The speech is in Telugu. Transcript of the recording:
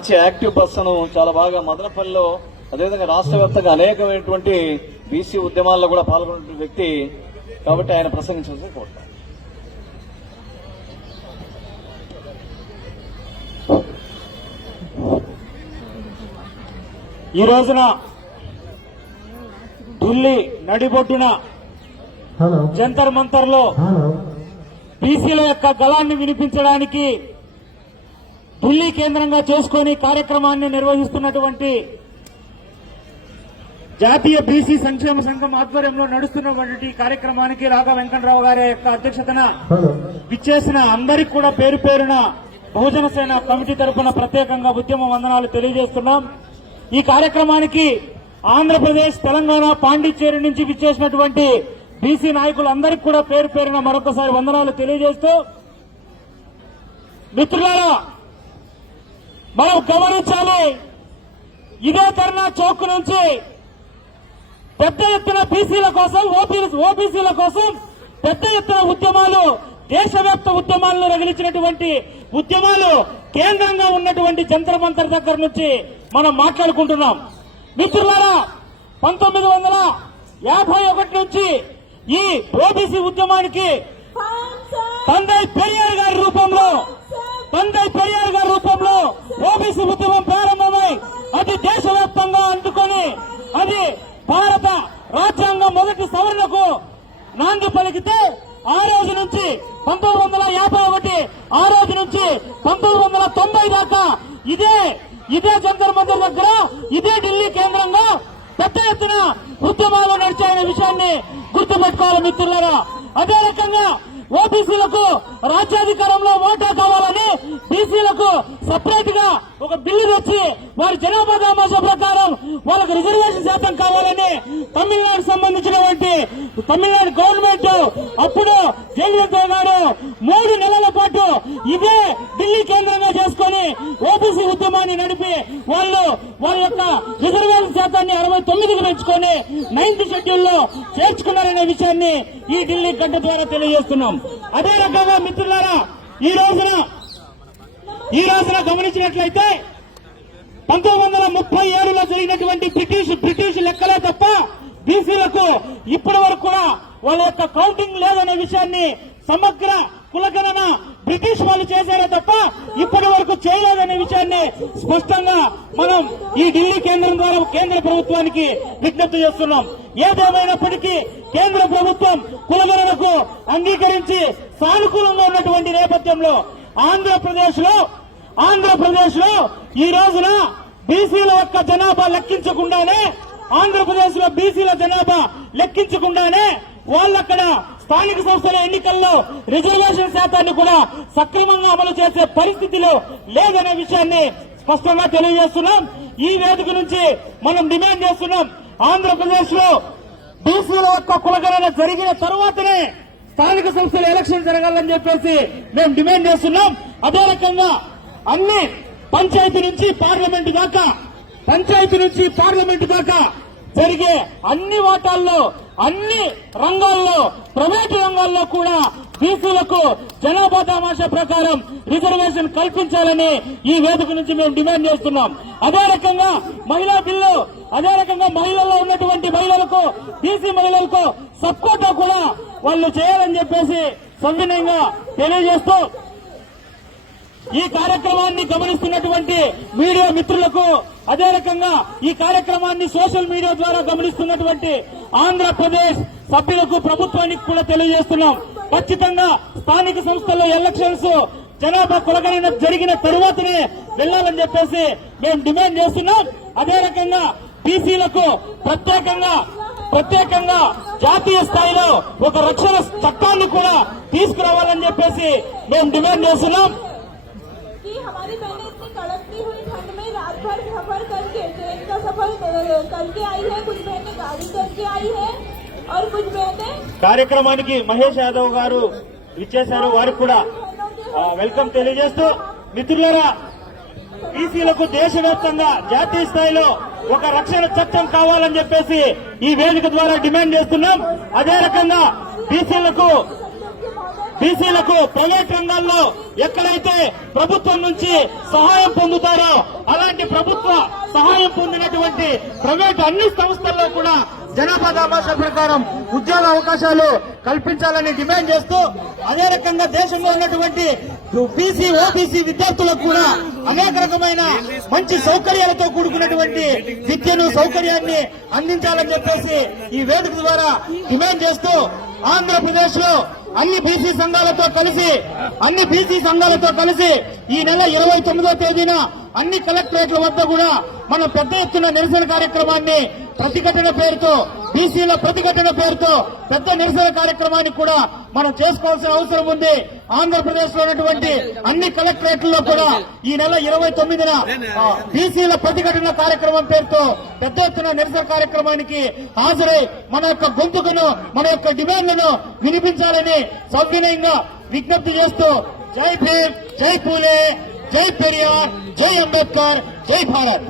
మంచి యాక్టివ్ పర్సన్ చాలా బాగా మదనపల్లిలో అదేవిధంగా రాష్ట్ర వ్యాప్తంగా అనేకమైనటువంటి బీసీ ఉద్యమాల్లో కూడా పాల్గొన్న వ్యక్తి కాబట్టి ఆయన ప్రసంగించాల్సి కోరుతాను ఈ రోజున ఢిల్లీ నడిబొడ్డున జంతర్ మంతర్లో బీసీల యొక్క గళాన్ని వినిపించడానికి ఢిల్లీ కేంద్రంగా చేసుకొని కార్యక్రమాన్ని నిర్వహిస్తున్నటువంటి జాతీయ బీసీ సంక్షేమ సంఘం ఆధ్వర్యంలో నడుస్తున్నటువంటి కార్యక్రమానికి రాఘవ వెంకటరావు గారి యొక్క అధ్యక్షతన విచ్చేసిన అందరికి కూడా పేరు పేరున బహుజన సేన కమిటీ తరపున ప్రత్యేకంగా ఉద్యమ వందనాలు తెలియజేస్తున్నాం. ఈ కార్యక్రమానికి ఆంధ్రప్రదేశ్ తెలంగాణ పాండిచ్చేరి నుంచి విచ్చేసినటువంటి బీసీ నాయకులందరికీ కూడా పేరు పేరున మరొకసారి వందనాలు తెలియజేస్తూ మిత్రులారా మనం గమనించాలి ఇదే ధర్నా చౌక్ నుంచి పెద్ద ఎత్తున బీసీల కోసం ఓబీసీల కోసం పెద్ద ఎత్తున ఉద్యమాలు దేశవ్యాప్త ఉద్యమాలను రగిలించినటువంటి ఉద్యమాలు కేంద్రంగా ఉన్నటువంటి జంతర్ మంతర్ దగ్గర నుంచి మనం మాట్లాడుకుంటున్నాం. మిత్రులారా పంతొమ్మిది వందల యాభై ఒకటి నుంచి ఈ ఓబీసీ ఉద్యమానికి తండ్రి పెరియార్ గారి రూపంలో తండ్రి పెరియార్ గారి రూపంలో. ఓబీసీ ఉద్యమం ప్రారంభమై అది దేశవ్యాప్తంగా అందుకొని అది భారత రాజ్యాంగం మొదటి సవరణకు నాంది పలికితే ఆ రోజు నుంచి పంతొమ్మిది వందల యాభై ఒకటి ఆ రోజు నుంచి పంతొమ్మిది వందల తొంభై దాకా ఇదే ఇదే జంతర్ మందిర్ దగ్గర ఇదే ఢిల్లీ కేంద్రంగా పెద్ద ఎత్తున ఉద్యమాలు నడిచాయనే విషయాన్ని గుర్తుపెట్టుకోవాలి మిత్రులారా. అదే రకంగా ఓబీసీలకు రాజ్యాధికారంలో ఓటా కావాలని బీసీలకు సపరేట్గా ఒక బిల్లు తెచ్చి వారి జనాభా దామాషా ప్రకారం వాళ్ళకు రిజర్వేషన్ శాతం కావాలని తమిళనాడు సంబంధించినటువంటి తమిళనాడు గవర్నమెంట్ అప్పుడు జయలలిత గారు మూడు నెలల పాటు ఇదే ఢిల్లీ కేంద్రంగా చేసుకొని ఓబీసీ ఉద్యమాన్ని నడిపి వాళ్ళు వాళ్ళ యొక్క రిజర్వేషన్ శాతాన్ని అరవై తొమ్మిదికి పెంచుకొని నైన్త్ షెడ్యూల్లో చేర్చుకున్నారనే విషయాన్ని ఈ ఢిల్లీ గంట ద్వారా తెలియజేస్తున్నాం. అదే రకంగా మిత్రులారా ఈ రోజున ఈ రోజున గమనించినట్లయితే పంతొమ్మిది వందల ముప్పై ఏడులో జరిగినటువంటి బ్రిటిష్ బ్రిటిష్ లెక్కలే తప్ప బీసీలకు ఇప్పటి వరకు కూడా వాళ్ళ యొక్క కౌంటింగ్ లేదనే విషయాన్ని సమగ్ర కులగణన బ్రిటిష్ వాళ్ళు చేశారే తప్ప ఇప్పటి వరకు చేయలేదనే విషయాన్ని స్పష్టంగా మనం ఈ ఢిల్లీ కేంద్రం ద్వారా కేంద్ర ప్రభుత్వానికి విజ్ఞప్తి చేస్తున్నాం. ఏదేమైనప్పటికీ కేంద్ర ప్రభుత్వం కులగణనకు అంగీకరించి సానుకూలంగా ఉన్నటువంటి నేపథ్యంలో ఆంధ్రప్రదేశ్లో ఆంధ్రప్రదేశ్లో ఈ రోజున బీసీల యొక్క జనాభా లెక్కించకుండానే ఆంధ్రప్రదేశ్లో బీసీల జనాభా లెక్కించకుండానే వాళ్ళక్కడ స్థానిక సంస్థల ఎన్నికల్లో రిజర్వేషన్ శాతాన్ని కూడా సక్రమంగా అమలు చేసే పరిస్థితిలో లేదనే విషయాన్ని స్పష్టంగా తెలియజేస్తున్నాం. ఈ వేదిక నుంచి మనం డిమాండ్ చేస్తున్నాం ఆంధ్రప్రదేశ్లో బీసీల యొక్క కులగణన జరిగిన తరువాతనే స్థానిక సంస్థల ఎలక్షన్ జరగాలని చెప్పేసి మేము డిమాండ్ చేస్తున్నాం. అదే రకంగా అన్ని పంచాయతీ నుంచి పార్లమెంటు దాకా పంచాయతీ నుంచి పార్లమెంటు దాకా జరిగే అన్ని వాటాల్లో అన్ని రంగాల్లో ప్రైవేట్ రంగాల్లో కూడా బీసీలకు జనాభా తమాషా ప్రకారం రిజర్వేషన్ కల్పించాలని ఈ వేదిక నుంచి మేము డిమాండ్ చేస్తున్నాం. అదే రకంగా మహిళా బిల్లు అదే రకంగా మహిళల్లో ఉన్నటువంటి మహిళలకు బీసీ మహిళలకు సపోర్ట్ కూడా వాళ్ళు చేయాలని చెప్పేసి సవినయంగా తెలియజేస్తూ ఈ కార్యక్రమాన్ని గమనిస్తున్నటువంటి మీడియా మిత్రులకు అదే రకంగా ఈ కార్యక్రమాన్ని సోషల్ మీడియా ద్వారా గమనిస్తున్నటువంటి ఆంధ్రప్రదేశ్ సభ్యులకు ప్రభుత్వానికి కూడా తెలియజేస్తున్నాం. ఖచ్చితంగా స్థానిక సంస్థల్లో ఎలక్షన్స్ జనాభా కులగణన జరిగిన తరువాతనే వెళ్ళాలని చెప్పేసి మేము డిమాండ్ చేస్తున్నాం. అదే రకంగా బీసీలకు ప్రత్యేకంగా ప్రత్యేకంగా జాతీయ స్థాయిలో ఒక రక్షణ చట్టాన్ని కూడా తీసుకురావాలని చెప్పేసి మేము డిమాండ్ చేస్తున్నాం. కార్యక్రమానికి మహేష్ యాదవ్ గారు ఇచ్చేశారు. వారికి కూడా వెల్కమ్ తెలియజేస్తూ మిత్రులరా బీసీలకు దేశవ్యాప్తంగా జాతీయ స్థాయిలో ఒక రక్షణ చట్టం కావాలని చెప్పేసి ఈ వేదిక ద్వారా డిమాండ్ చేస్తున్నాం. అదే రకంగా బీసీలకు బీసీలకు ప్రైవేట్ రంగాల్లో ఎక్కడైతే ప్రభుత్వం నుంచి సహాయం పొందుతారో అలాంటి ప్రభుత్వ సహాయం పొందినటువంటి ప్రైవేట్ అన్ని సంస్థల్లో కూడా జనాభా దామాషా ప్రకారం ఉద్యోగ అవకాశాలు కల్పించాలని డిమాండ్ చేస్తూ అదే రకంగా దేశంలో ఉన్నటువంటి బీసీ ఓబీసీ విద్యార్థులకు కూడా అనేక రకమైన మంచి సౌకర్యాలతో కూడుకున్నటువంటి విద్యను సౌకర్యాన్ని అందించాలని చెప్పేసి ఈ వేదిక ద్వారా డిమాండ్ చేస్తూ ఆంధ్రప్రదేశ్లో అన్ని బీసీ సంఘాలతో కలిసి అన్ని బీసీ సంఘాలతో కలిసి ఈ నెల ఇరవై తొమ్మిదో తేదీన అన్ని కలెక్టరేట్ల వద్ద కూడా మనం పెద్ద ఎత్తున నిరసన కార్యక్రమాన్ని ప్రతిఘటన పేరుతో బీసీల ప్రతిఘటన పేరుతో పెద్ద నిరసన కార్యక్రమాన్ని కూడా మనం చేసుకోవాల్సిన అవసరం ఉంది. ఆంధ్రప్రదేశ్లో ఉన్నటువంటి అన్ని కలెక్టరేట్లలో కూడా ఈ నెల ఇరవై తొమ్మిదిన బీసీల ప్రతిఘటన కార్యక్రమం పేరుతో పెద్ద ఎత్తున నిరసన కార్యక్రమానికి హాజరై మన యొక్క గొంతుకును మన యొక్క డిమాండ్లను వినిపించాలని సౌకర్యంగా విజ్ఞప్తి చేస్తూ జై భీమ్ జై పూలే జై పెరియార్ జై అంబేద్కర్ జై భారత్.